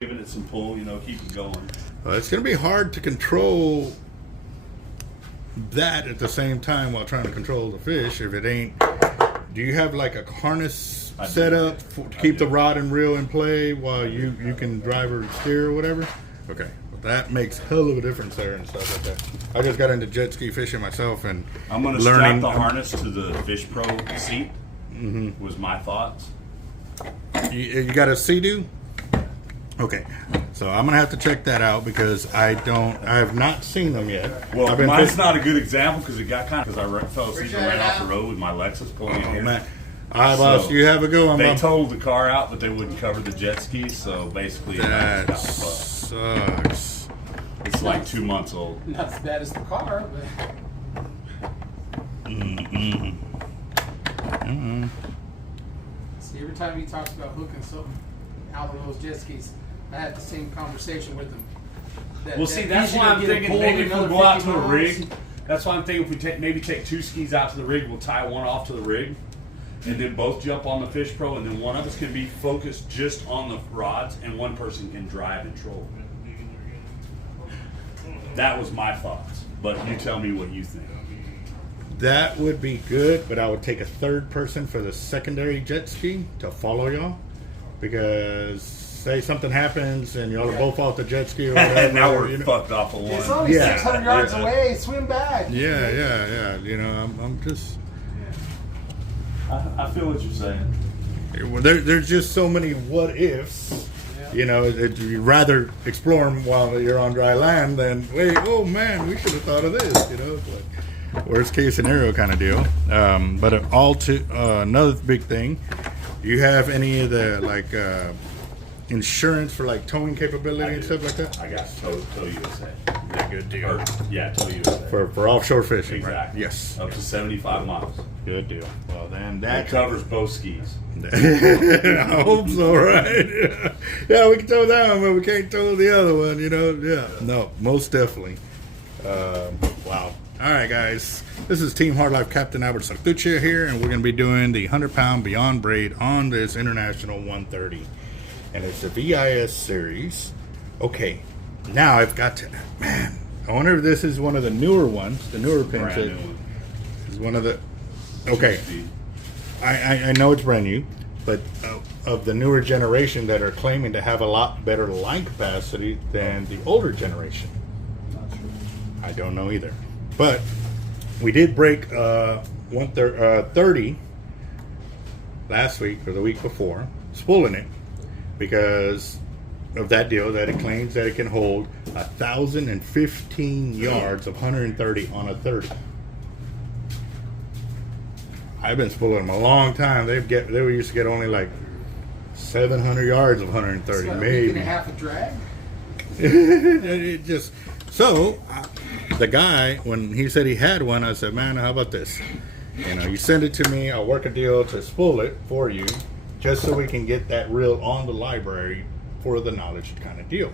giving it some pull, you know, keep it going. It's going to be hard to control that at the same time while trying to control the fish if it ain't. Do you have like a harness set up to keep the rod and reel in play while you can drive or steer or whatever? Okay, well, that makes hell of a difference there and stuff like that. I just got into jet ski fishing myself and I'm going to strap the harness to the Fish Pro seat. Was my thoughts. You got a Sea-Doo? Okay, so I'm gonna have to check that out because I have not seen them yet. Well, mine's not a good example because it got kind of because I fell asleep right off the road with my Lexus pulling in. Man. All right, boss, you have a good one. They totaled the car out, but they wouldn't cover the jet ski, so basically that sucks. It's like 2 months old. Not as bad as the car, but see, every time he talks about hooking something out of those jet skis, I had the same conversation with him. That's why I'm thinking maybe if we go out to a rig. That's why I'm thinking if we maybe take 2 skis out to the rig, we'll tie one off to the rig, and then both jump on the Fish Pro, and then one of us can be focused just on the rods, and one person can drive and troll. That was my thoughts, but you tell me what you think. That would be good, but I would take a third person for the secondary jet ski to follow y'all. Because say something happens and y'all are both off the jet ski or whatever. Now we're fucked off of one. It's only 600 yards away. Swim back. Yeah. You know, I'm just. I feel what you're saying. Well, there's just so many what ifs. Yeah. You know, you'd rather explore them while you're on dry land than wait. Oh man, we should have thought of this. You know, it's like worst case scenario kind of deal. But another big thing. Do you have any of the like insurance for like towing capability and stuff like that? I got Tow USA. Yeah, good deal. Tow USA. For offshore fishing, exactly. Right? Yes. Up to 75 miles. Good deal. Well, then that covers both skis. I hope so, right? Yeah, we can tow that one, but we can't tow the other one, you know? Yeah. No, most definitely. Wow. All right, guys. This is Team Hard Life Captain Alberto Zertuche here, and we're going to be doing the 100-pound Beyond Braid on this International 130. And it's the VIS series. Okay, now I've got to... Man, I wonder if this is one of the newer ones, the newer pins. Brand new one. Is one of the... Okay. I know it's brand new, but of the newer generation that are claiming to have a lot better line capacity than the older generation. Not sure. I don't know either. But we did break 30 last week or the week before, spooling it because of that deal that it claims that it can hold 1,015 yards of 130 on a 30. I've been spooling them a long time. They used to get only like 700 yards of 130, maybe. A week and a half of drag. It just so. The guy, when he said he had one, I said, man, how about this? You know, you send it to me, I'll work a deal to spool it for you, just so we can get that reel on the library for the knowledge kind of deal.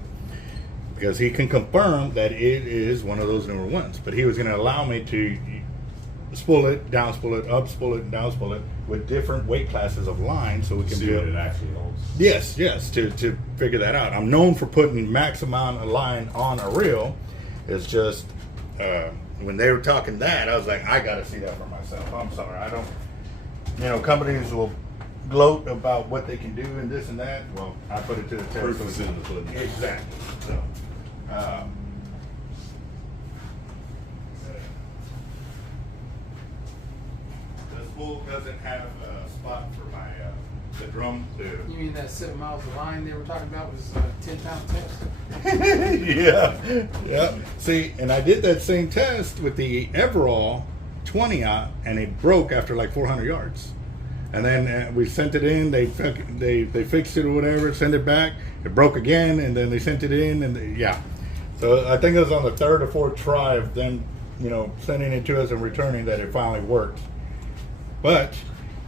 Because he can confirm that it is one of those newer ones. But he was going to allow me to spool it, down spool it, up spool it, down spool it, with different weight classes of line so we can see what it actually holds. Yes, to figure that out. I'm known for putting max amount of line on a reel. It's just... when they were talking that, I was like, I got to see that for myself. I'm sorry, I don't. You know, companies will gloat about what they can do and this and that. Well, I put it to the test. Proof is in the pudding. Exactly. So, the spool doesn't have a spot for my the drum to. You mean that 7 miles of line they were talking about was 10-pound test? Yeah. See, and I did that same test with the Everall 20-aught, and it broke after like 400 yards. And then we sent it in. They fixed it or whatever. Sent it back. It broke again, and then they sent it in, and yeah. So I think it was on the 3rd or 4th try of them, you know, sending it to us and returning that it finally worked. But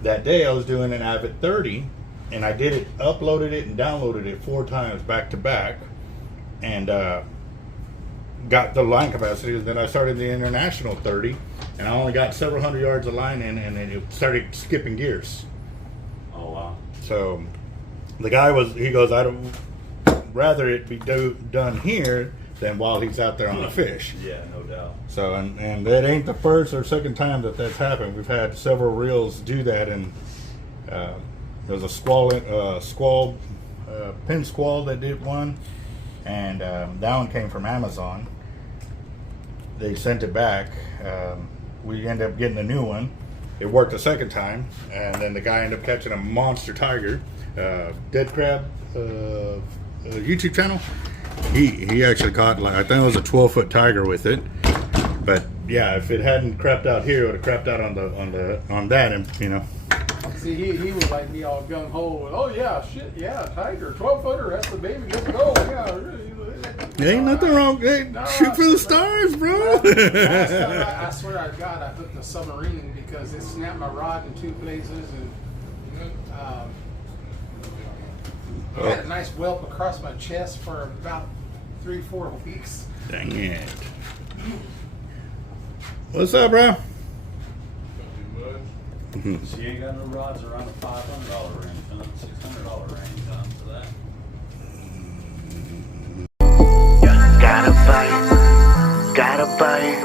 that day I was doing an Avet 30, and I did it, uploaded it and downloaded it 4 times back to back, and got the line capacity. Then I started the International 30, and I only got several hundred yards of line in, and then it started skipping gears. Oh wow! So the guy he goes, rather it be done here than while he's out there on the fish. Yeah, no doubt. So, and that ain't the first or second time that that's happened. We've had several reels do that, and there's a pin squall that did one, and that one came from Amazon. They sent it back. We ended up getting a new one. It worked the second time, and then the guy ended up catching a monster tiger. DEADCRAB YouTube channel. He actually caught, like, I think it was a 12-foot tiger with it. But yeah, if it hadn't crapped out here, it would have crapped out on that, and you know. See, he was like me all gung ho with, oh yeah, shit, yeah, tiger, 12-footer, that's the baby, let's go, yeah. There ain't nothing wrong. Hey, No, shoot for the stars, bro. Last time I swear to God, I hooked a submarine because it snapped my rod in 2 places, and I had a nice whelp across my chest for about 3-4 weeks. Dang it. What's up, bro? She ain't got no rods around the $500 range, $600 range for that. Gotta bite.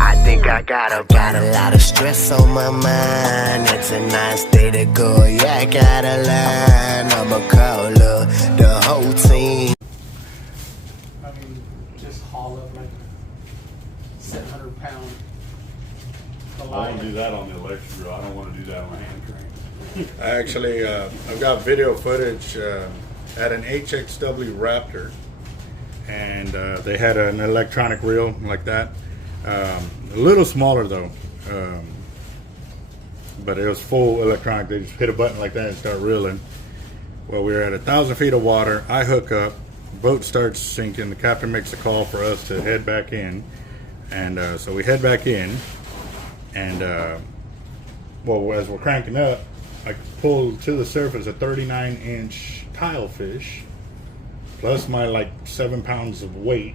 I think I got a lot of stress on my mind. It's a nice day to go. Yeah, I gotta learn. I'ma call the whole team. I mean, just haul up like 700 pound. I want to do that on the electric drill. I don't want to do that on a hand crank. Actually, I've got video footage at an HXW Raptor, and they had an electronic reel like that. A little smaller though, but it was full electronic. They just hit a button like that and start reeling. Well, we were at 1,000 feet of water. I hook up, boat starts sinking. The captain makes a call for us to head back in, and so we head back in. And well, as we're cranking up, I pull to the surface a 39-inch tilefish, plus my like 7 pounds of weight,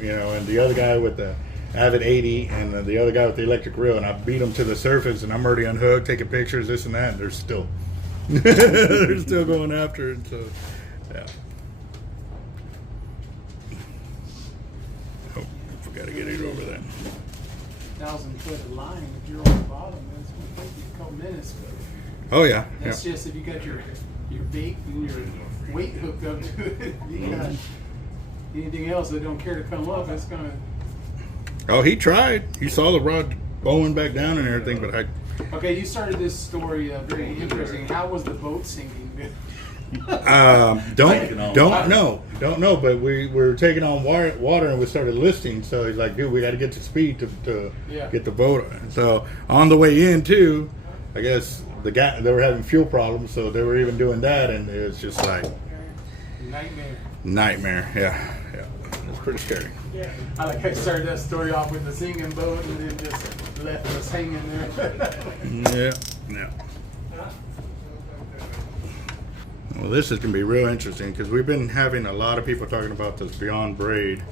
you know, and the other guy with the Avet 80 and the other guy with the electric reel, and I beat them to the surface, and I'm already unhooked, taking pictures, this and that, and they're still they're still going after it. So yeah. Oh, I forgot to get it over that. 1,000-foot line, if you're on the bottom, it's going to take you a couple minutes. But Oh yeah. that's just if you got your bait and your weight hooked up to it. If you got anything else that don't care to come up, it's going to. Oh, he tried. You saw the rod bowing back down and everything, but I. Okay, you started this story very interesting. How was the boat sinking? Don't know. But we were taking on water and we started listing. So he's like, dude, we got to get to speed to get the boat. So on the way in too, I guess they were having fuel problems, so they were even doing that, and it was just like nightmare. Yeah, it's pretty scary. I like how you started that story off with the sinking boat and then just left us hanging there. Yeah. Well, this is going to be real interesting because we've been having a lot of people talking about this Beyond Braid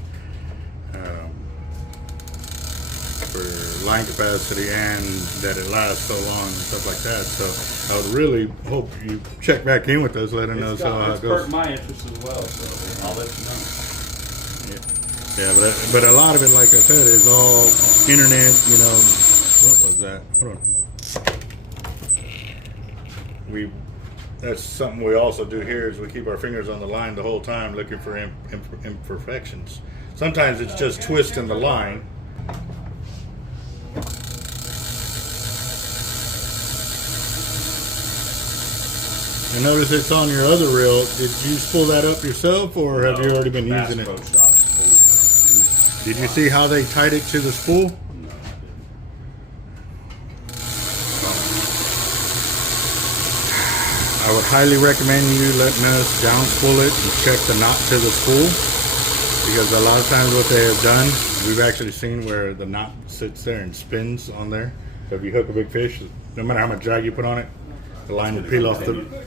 for line capacity and that it lasts so long and stuff like that. So I would really hope you check back in with us, letting us know how it goes. It's my interest as well, so I'll let you know. Yeah, but a lot of it, like I said, is all internet. You know, what was that? Hold on. That's something we also do here is we keep our fingers on the line the whole time looking for imperfections. Sometimes it's just twisting the line. I notice it's on your other reel. Did you spool that up yourself, or have you already been using it? Did you see how they tied it to the spool? I would highly recommend you letting us down spool it and check the knot to the spool, because a lot of times what they have done, we've actually seen where the knot sits there and spins on there. So if you hook a big fish, no matter how much drag you put on it, the line will peel off the reel.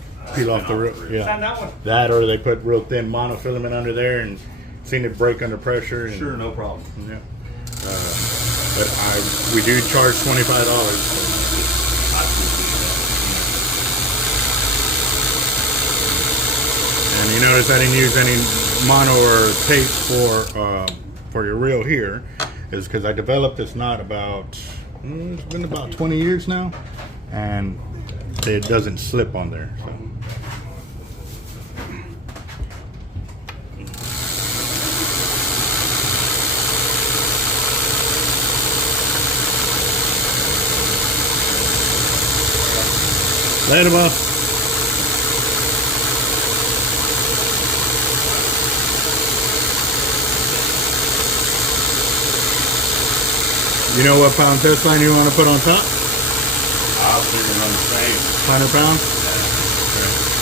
Yeah, that, or they put real thin monofilament under there and seen it break under pressure. And, sure, no problem. Yeah, but we do charge $25. you notice I didn't use any mono or tape for your reel here, is because I developed this knot about, it's been about 20 years now, and it doesn't slip on there. So. Later, boss. You know what pound test line you want to put on top? I was thinking on the same. 100 pounds?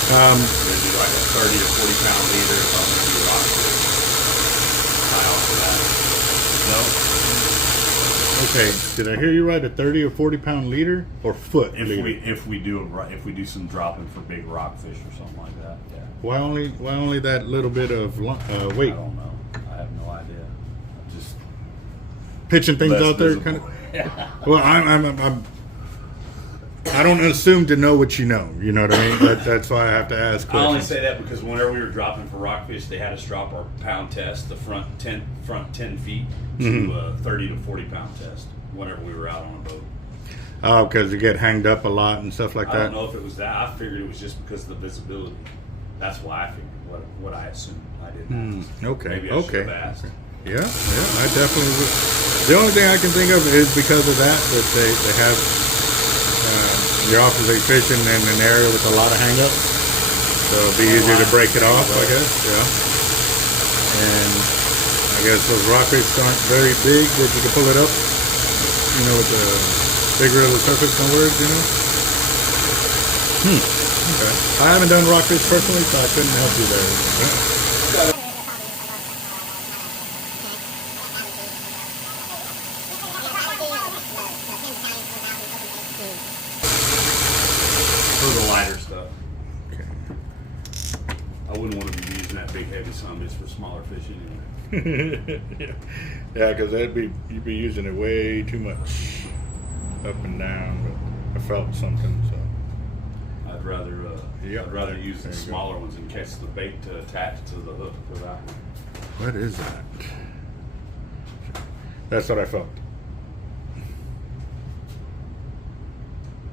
Yeah. Maybe like a 30 or 40 pound leader or something to be rock tie off of that. No? Okay, did I hear you right? A 30 or 40 pound leader or foot leader? If we do some dropping for big rockfish or something like that, yeah. Why only that little bit of weight? I don't know. I have no idea. I'm just Pitching things less out there, visible. kind of. Well, I don't assume to know what you know. You know what I mean? That's why I have to ask I only questions. say that because whenever we were dropping for rockfish, they had us drop our pound test, the front 10 feet to a 30 to 40 pound test. Whenever we were out on a boat. Oh, because you get hanged up a lot and stuff like I that. don't know if it was that. I figured it was just because of the visibility. That's why I figured what I assumed. I didn't. Okay. Maybe I should have asked. Yeah, I definitely would. The only thing I can think of is because of that they have you're obviously fishing in an area with a lot of hang-up, so it'll be easier to break it off, I guess. Yeah. And I guess those rockfish aren't very big that you can pull it up. You know, with the bigger the surface than words, you know. Okay. I haven't done rockfish personally, so I couldn't help you there. For the lighter stuff. Okay. I wouldn't want to be using that big heavy summits for smaller fish anyway. Yeah, because you'd be using it way too much up and down. But I felt something, so. I'd rather use the smaller ones and catch the bait to attach to the hook for that one. What is that? That's what I felt.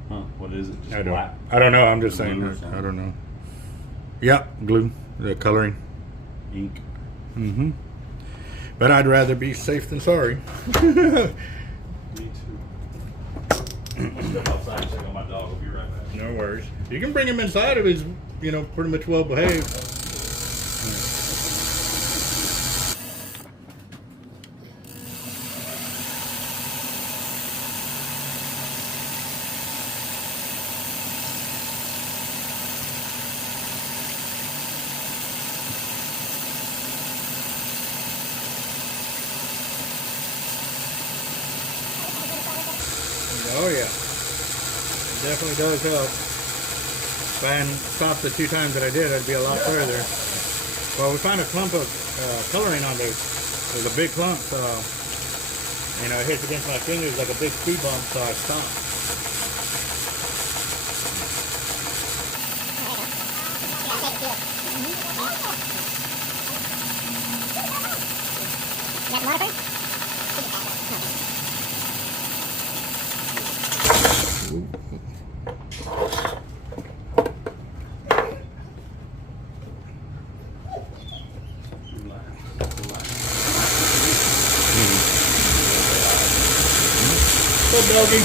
Huh? What is it? Just I black? don't know. I'm just Glue saying. or something? I don't know. Yeah, glue, the coloring. Ink. Mm-hmm. But I'd rather be safe than sorry. Me too. I'll step outside and check on my dog. I'll be right back. No worries. You can bring him inside if he's, pretty much well behaved. Oh yeah, it definitely does help. If I hadn't stopped the 2 times that I did, I'd be a lot further. Well, we found a clump of coloring on this. There's a big clump, so it hits against my fingers like a big speed bump, so I stopped. Doggy.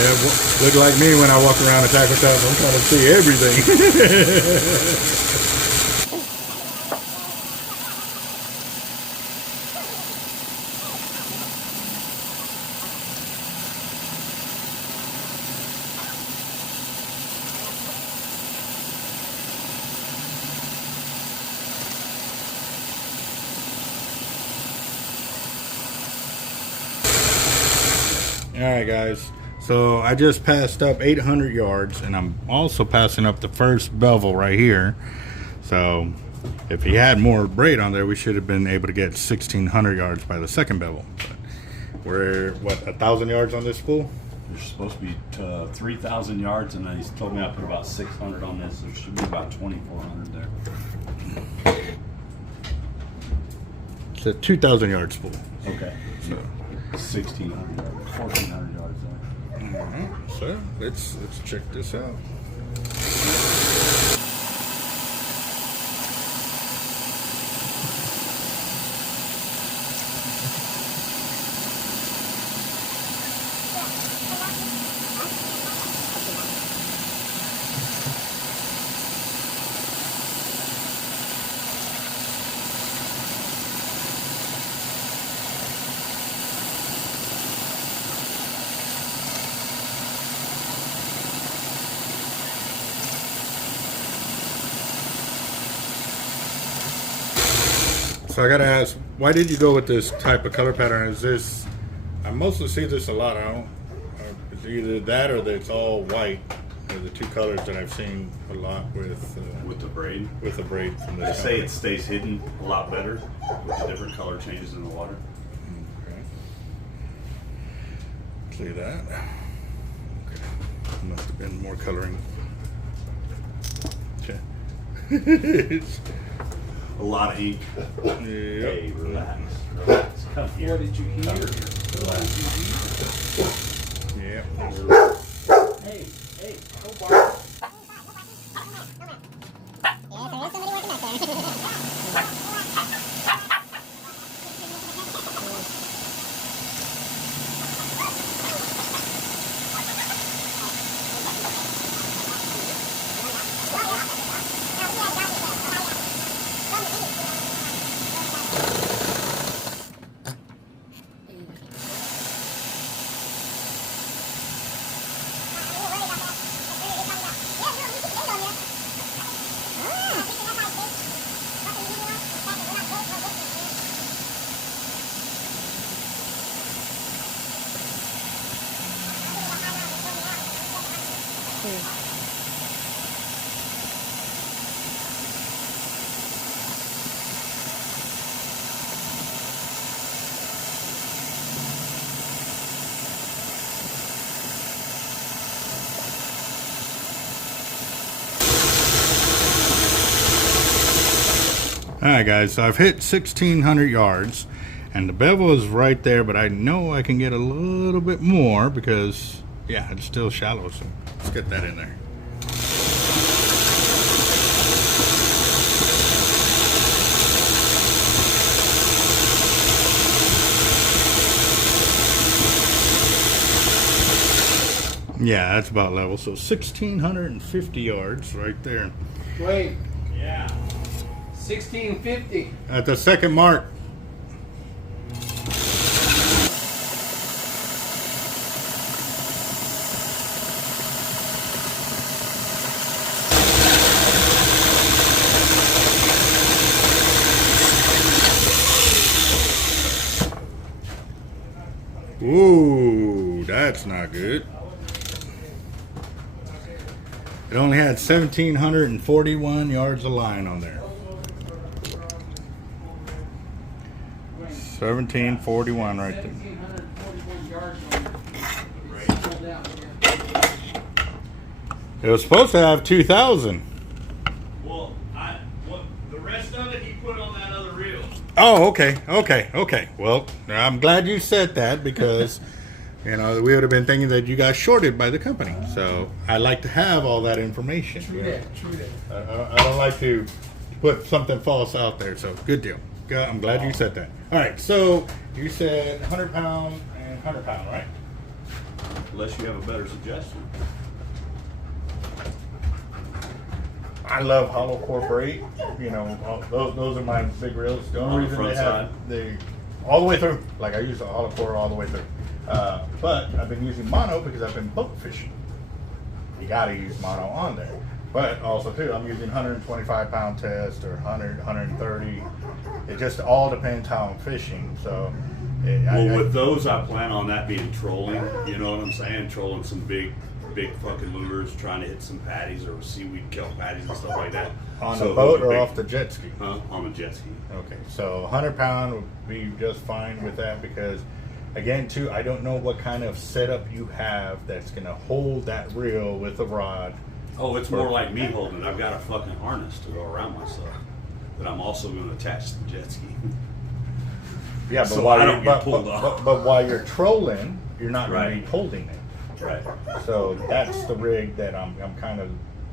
Yeah, look like me when I walk around the tackle shop. I'm trying to see everything. Alright guys, so I just passed up 800 yards and I'm also passing up the first bevel right here. So if he had more braid on there, we should have been able to get 1,600 yards by the second bevel. But we're, what, 1,000 yards on this spool? There's supposed to be 3,000 yards, and he's told me I put about 600 on this. There should be about 2,400 there. It's a 2,000 yard spool. Okay. So 1,600 yards, 1,400 yards there. Alright, so let's check this out. So I gotta ask, why did you go with this type of color pattern? Is this, I mostly see this a lot. I don't, it's either that or that it's all white. They're the two colors that I've seen a lot with the braid. With the braid from They this say company. it stays hidden a lot better with the different color changes in the water. Okay. See that? Okay. Must have been more coloring. Okay. A lot of ink. Yep. Hey, relax. Relax. Come here. What did you hear? Relax. Yep. Hey, go Bart. Alright guys, so I've hit 1,600 yards and the bevel is right there, but I know I can get a little bit more because, yeah, it's still shallow, so let's get that in there. Yeah, that's about level, so 1,650 yards right there. Wait, Yeah. 1650. At the second mark. Ooh, that's not good. It only had 1,741 yards of line on there. 1,741 right there. 1,741 yards on it. It was supposed to have 2,000. Well, the rest of it he put on that other reel. Oh, okay. Well, I'm glad you said that because, you know, we would have been thinking that you got shorted by the company. So I like to have all that information. True that. I don't like to put something false out there. So good deal. I'm glad you said that. All right. So you said 100 pound and 100 pound, right? Unless you have a better suggestion. I love hollow core braid. You know, those are my big reels. The only On the reason front they have side? they all the way through. Like I use the hollow core all the way through. But I've been using mono because I've been boat fishing. You gotta use mono on there. But also too, I'm using 125 pound test or 100, 130. It just all depends how I'm fishing. So, Well, with those, I plan on that being trolling. You know what I'm saying? Trolling some big big fucking lures, trying to hit some patties or seaweed kelp patties and stuff like that. On So the boat hook a or big- off the jet ski? On a jet ski. Okay, so 100 pound would be just fine with that because, again, too, I don't know what kind of setup you have that's going to hold that reel with a rod. Oh, it's more like me holding it. I've got a fucking harness to go around myself that I'm also going to attach to the jet ski. Yeah, but So while I you're, don't get pulled off. but while you're trolling, you're not going to Right. be holding it. Right. So that's the rig that I'm kind of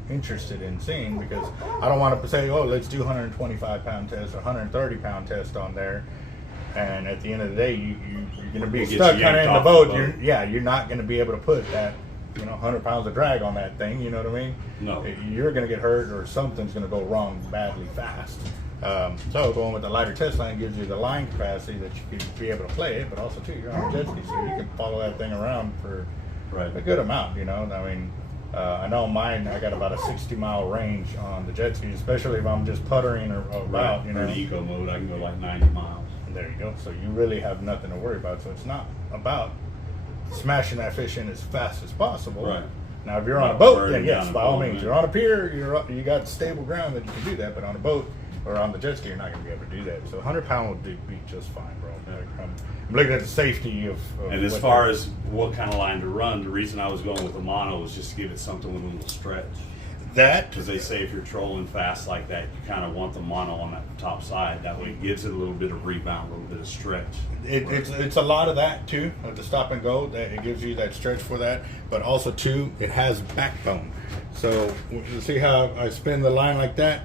interested in seeing because I don't want to say, oh, let's do 125 pound test or 130 pound test on there, and at the end of the day, you're going to be It gets stuck kind of yanked in the off boat. the boat. You're not going to be able to put that 100 pounds of drag on that thing. You know what I mean? No. You're going to get hurt or something's going to go wrong badly fast. So going with the lighter test line gives you the line capacity that you can be able to play it, but also too you're on a jet ski, so you can follow that thing around for Right. a good amount. I know mine. I got about a 60-mile range on the jet ski, especially if I'm just puttering or about. Right. In eco mode, I can go like 90 miles. And there you go. So you really have nothing to worry about. So it's not about smashing that fish in as fast as possible. Right. Now, if you're on a Not boat, burning then yes, down by a all boat, means. man. You're on a pier, you got stable ground that you can do that. But on a boat or on the jet ski, you're not going to be able to do that. So 100 pound would be just fine, bro. I'm looking at the safety of And as what far they're- as what kind of line to run, the reason I was going with the mono was just to give it something with a little stretch. that, Because they say if you're trolling fast like that, you kind of want the mono on that top side. That way it gives it a little bit of rebound, a little bit of stretch. it's a lot of that too, with the stop and go. That it gives you that stretch for that, but also too, it has backbone. So you see how I spin the line like that?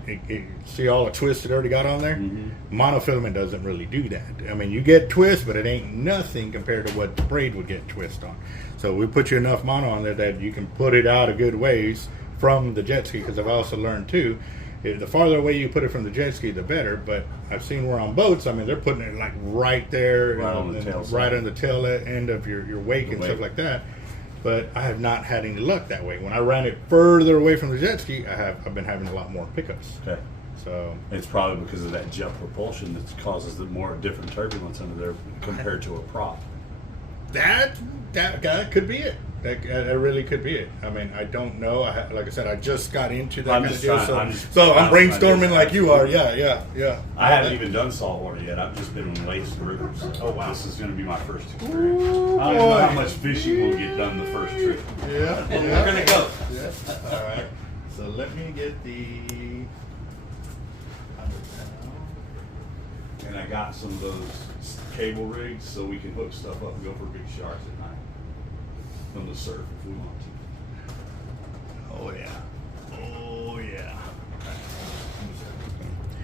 See all the twist it already got on there? Mm-hmm. Monofilament doesn't really do that. I mean, you get twist, but it ain't nothing compared to what the braid would get twist on. So we put you enough mono on there that you can put it out a good ways from the jet ski, because I've also learned too, the farther away you put it from the jet ski, the better. But I've seen where on boats, I mean, they're putting it like right there, Right on the tail side. right on the tail end of your wake and wake. stuff like that. But I have not had any luck that way. When I ran it further away from the jet ski, I've been having a lot more pickups. Okay. So It's probably because of that jet propulsion that causes the more different turbulence under there compared to a prop. that could be it. That really could be it. I mean, I don't know. Like I said, I just got into that I'm kind just of deal. trying- So I'm I'm brainstorming just- like you are. Yeah. I haven't even done saltwater yet. I've just been in lakes and rivers. Oh, wow. This is going to be my first experience. I don't even know how much fishing will get done the first trip. Yeah. We're going to go. Yeah. All right. So let me get the 100 pound. And I got some of those cable rigs so we can hook stuff up and go for big sharks at night. From the surf if we want to. Oh yeah.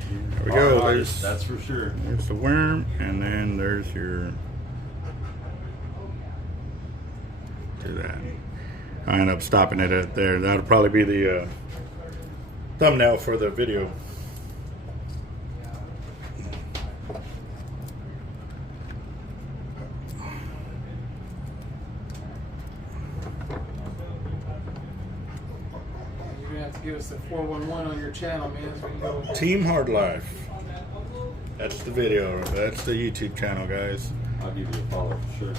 There we go. There's That's for sure. there's the worm, and then there's your. Do that. I end up stopping it at there. That'll probably be the thumbnail for the video. You're gonna have to give us the 411 on your channel, man, so we can go. Team Hard Life. That's the video. That's the YouTube channel, guys. I'll give you a follow for sure.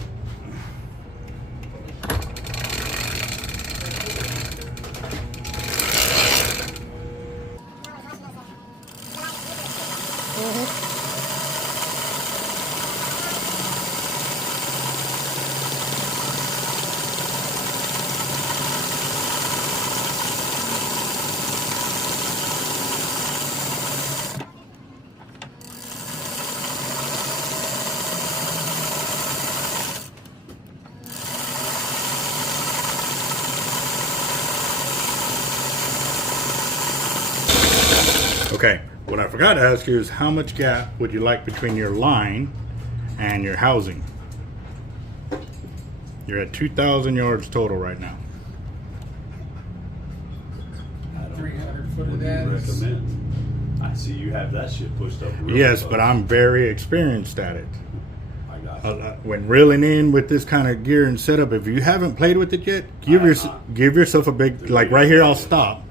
Okay, what I forgot to ask you is how much gap would you like between your line and your housing? You're at 2,000 yards total right now. 300 foot What of do that you is. recommend? I see you have that shit pushed up. Real Yes, close. but I'm very experienced at it. I got you. When reeling in with this kind of gear and setup, if you haven't played with it yet, give I have not. yourself a big, like right here, I'll stop.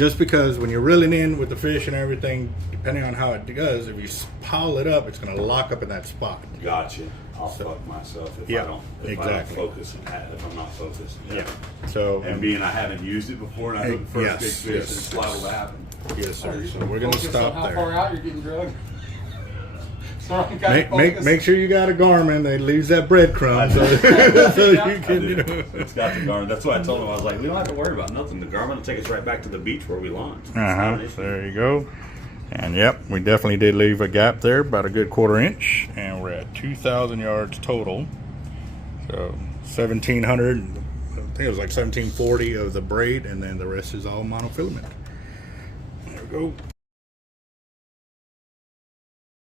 just because when you're reeling in with the fish and everything, depending on how it does, if you pile it up, it's going to lock up in that spot. Gotcha. I'll fuck myself if I don't focus if I'm not focused. Yeah. So and being I haven't used it before and I hooked the first big fish and it's liable to happen. Yes, sir. So we're going to stop how there. far out you're getting drugged. Make sure you got a Garmin that leaves that breadcrumb so you can, you know. It's got the Garmin. That's why I told him, I was like, we don't have to worry about nothing. The Garmin will take us right back to the beach where we launched. There you go. And yep, we definitely did leave a gap there, about a good 1/4 inch, and we're at 2,000 yards total. So 1,700, I think it was like 1,740 of the braid, and then the rest is all monofilament. There we go.